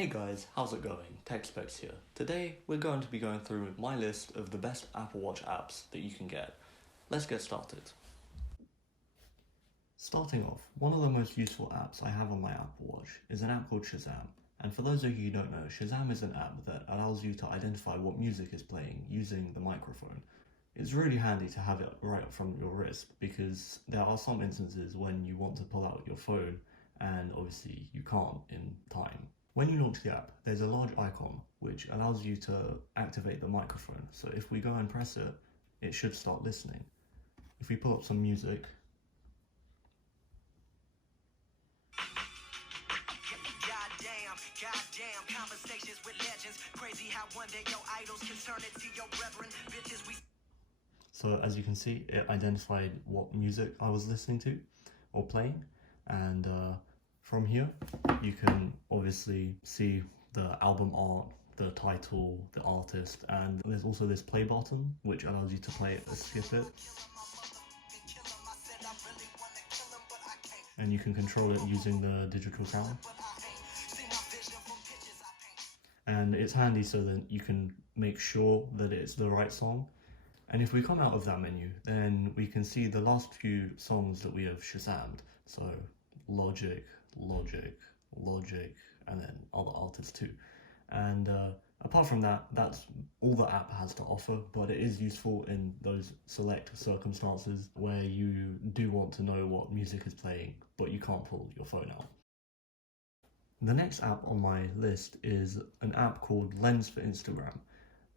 Hey guys, how's it going? TechSpecs here. Today we're going to be going through my list of the best Apple Watch apps that you can get. Let's get started. Starting off, one of the most useful apps I have on my Apple Watch is an app called Shazam. And for those of you who don't know, Shazam is an app that allows you to identify what music is playing using the microphone. It's really handy to have it right up from your wrist because there are some instances when you want to pull out your phone and obviously you can't in time. When you launch the app, there's a large icon which allows you to activate the microphone. So if we go and press it, it should start listening. If we pull up some music, so as you can see, it identified what music I was listening to or playing, and from here you can obviously see the album art, the title, the artist, and there's also this play button which allows you to play it or skip it. And you can control it using the digital sound. And it's handy so that you can make sure that it's the right song. And if we come out of that menu, then we can see the last few songs that we have Shazammed. So Logic, and then other artists too. And apart from that, that's all the app has to offer, but it is useful in those select circumstances where you do want to know what music is playing, but you can't pull your phone out. The next app on my list is an app called Lens for Instagram.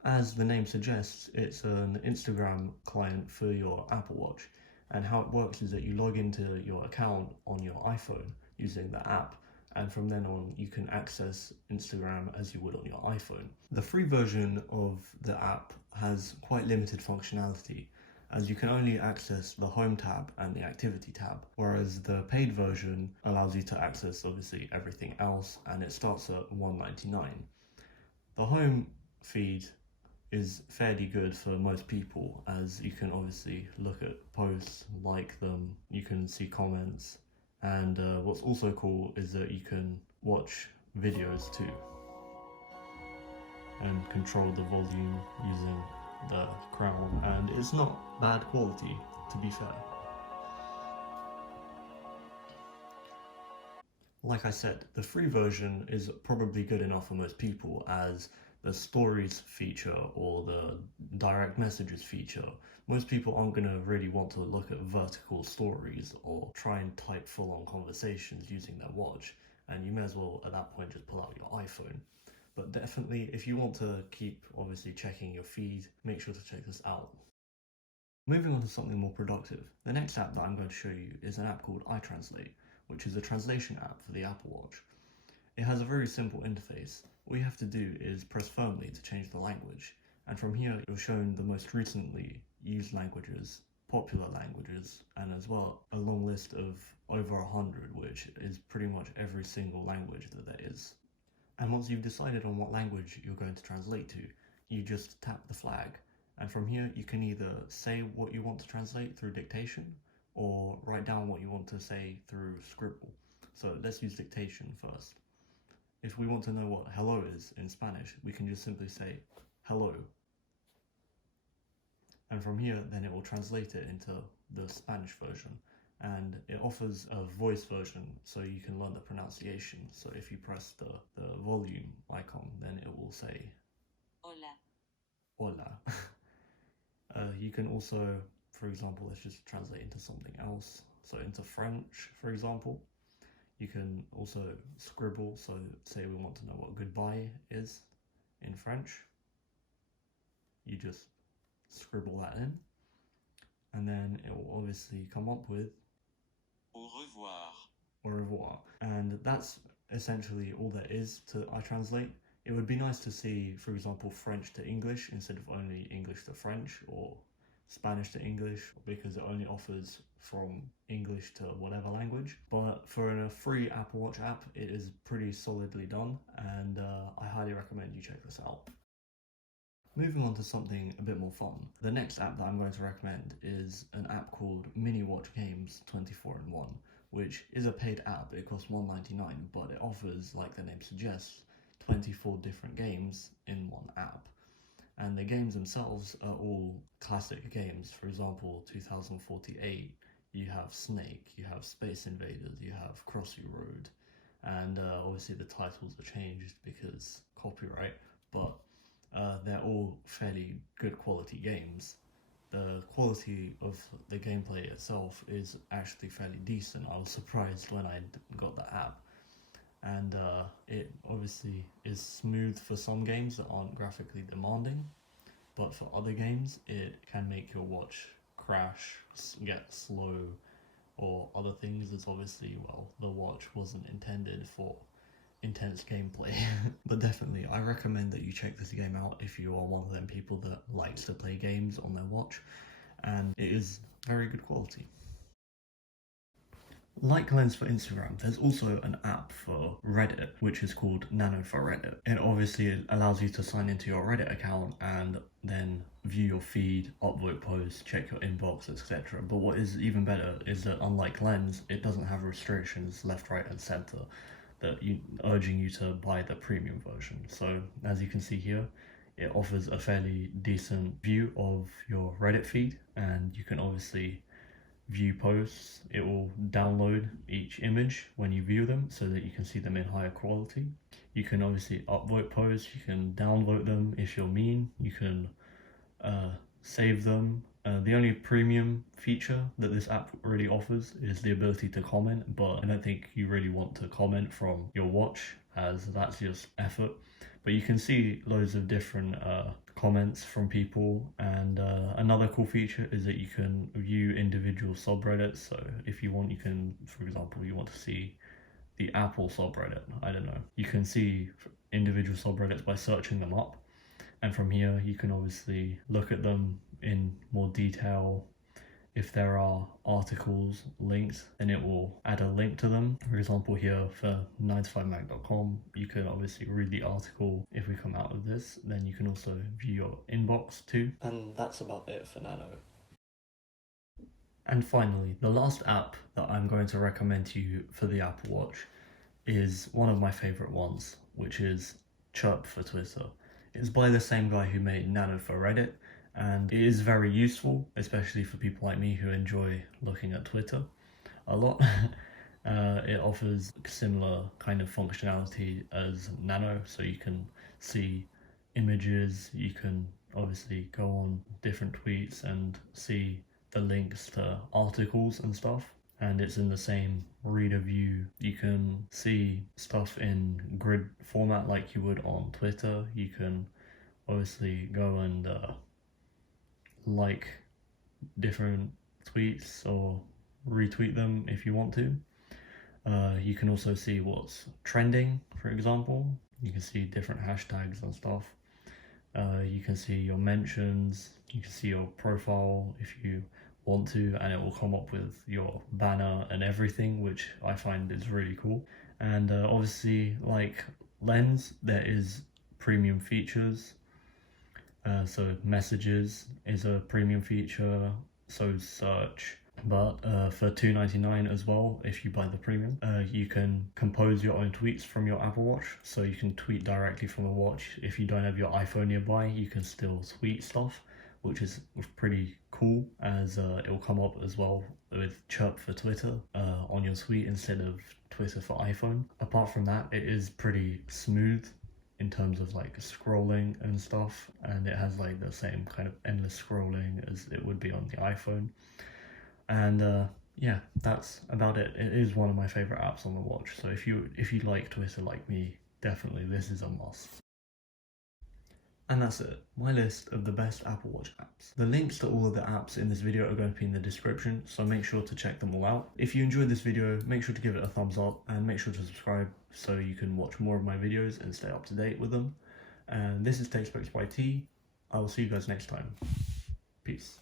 As the name suggests, it's an Instagram client for your Apple Watch. And how it works is that you log into your account on your iPhone using the app, and from then on you can access Instagram as you would on your iPhone. The free version of the app has quite limited functionality, as you can only access the Home tab and the Activity tab, whereas the paid version allows you to access obviously everything else, and it starts at $1.99. The Home feed is fairly good for most people, as you can obviously look at posts, like them, you can see comments, and what's also cool is that you can watch videos too and control the volume using the crown, and it's not bad quality, to be fair. Like I said, the free version is probably good enough for most people, as the stories feature or the direct messages feature, most people aren't going to really want to look at vertical stories or try and type full-on conversations using their watch, and you may as well at that point just pull out your iPhone. But definitely, if you want to keep obviously checking your feed, make sure to check this out. Moving on to something more productive, the next app that I'm going to show you is an app called iTranslate, which is a translation app for the Apple Watch. It has a very simple interface. All you have to do is press firmly to change the language, and from here you're shown the most recently used languages, popular languages, and as well a long list of over 100, which is pretty much every single language that there is. And once you've decided on what language you're going to translate to, you just tap the flag, and from here you can either say what you want to translate through dictation or write down what you want to say through scribble. So let's use dictation first. If we want to know what hello is in Spanish, we can just simply say hello. And from here, then it will translate it into the Spanish version. And it offers a voice version, so you can learn the pronunciation. So if you press the volume icon, then it will say Hola. Hola. You can also, for example, let's just translate into something else. So into French, for example. You can also scribble, so say we want to know what goodbye is in French. You just scribble that in, and then it will obviously come up with Au revoir. Au revoir. And that's essentially all there is to iTranslate. It would be nice to see, for example, French to English instead of only English to French, or Spanish to English, because it only offers from English to whatever language. But for a free Apple Watch app, it is pretty solidly done, and I highly recommend you check this out. Moving on to something a bit more fun, the next app that I'm going to recommend is an app called Mini Watch Games 24-in-1, which is a paid app. It costs $1.99, but it offers, like the name suggests, 24 different games in one app. And the games themselves are all classic games. For example, 2048, you have Snake, you have Space Invaders, you have Crossy Road, and obviously the titles are changed because copyright, but they're all fairly good quality games. The quality of the gameplay itself is actually fairly decent. I was surprised when I got the app, and it obviously is smooth for some games that aren't graphically demanding, but for other games it can make your watch crash, get slow, or other things. It's obviously, well, the watch wasn't intended for intense gameplay. But definitely I recommend that you check this game out if you are one of them people that likes to play games on their watch, and it is very good quality. Like Lens for Instagram, there's also an app for Reddit, which is called Nano for Reddit. It obviously allows you to sign into your Reddit account and then view your feed, upvote posts, check your inbox, etc. But what is even better is that unlike Lens, it doesn't have restrictions left, right, and center urging you to buy the premium version. So as you can see here, it offers a fairly decent view of your Reddit feed, and you can obviously view posts. It will download each image when you view them so that you can see them in higher quality. You can obviously upvote posts, you can download them if you're mean, you can save them. The only premium feature that this app really offers is the ability to comment, but I don't think you really want to comment from your watch, as that's just effort. But you can see loads of different comments from people, and another cool feature is that you can view individual subreddits. So if you want, you can, for example, you want to see the Apple subreddit, I don't know, you can see individual subreddits by searching them up, and from here you can obviously look at them in more detail. If there are articles linked, then it will add a link to them. For example, here for 9to5mac.com, you can obviously read the article. If we come out of this, then you can also view your inbox too. And that's about it for Nano. And finally, the last app that I'm going to recommend to you for the Apple Watch is one of my favorite ones, which is Chirp for Twitter. It's by the same guy who made Nano for Reddit, and it is very useful, especially for people like me who enjoy looking at Twitter a lot. It offers similar kind of functionality as Nano, so you can see images, you can obviously go on different tweets and see the links to articles and stuff, and it's in the same reader view. You can see stuff in grid format like you would on Twitter. You can obviously go and like different tweets or retweet them if you want to. You can also see what's trending, for example. You can see different hashtags and stuff. You can see your mentions, you can see your profile if you want to, and it will come up with your banner and everything, which I find is really cool. And obviously, like Lens, there is premium features. So messages is a premium feature, so search. But for $2.99 as well, if you buy the premium, you can compose your own tweets from your Apple Watch. So you can tweet directly from the watch. If you don't have your iPhone nearby, you can still tweet stuff, which is pretty cool, as it will come up as well with Chirp for Twitter on your tweet instead of Twitter for iPhone. Apart from that, it is pretty smooth in terms of like scrolling and stuff, and it has like the same kind of endless scrolling as it would be on the iPhone. And yeah, that's about it. It is one of my favorite apps on the watch, so if you like Twitter like me, definitely this is a must. And that's it, my list of the best Apple Watch apps. The links to all of the apps in this video are going to be in the description, so make sure to check them all out. If you enjoyed this video, make sure to give it a thumbs up and make sure to subscribe so you can watch more of my videos and stay up to date with them. And this is Tech Specs by T. I will see you guys next time. Peace.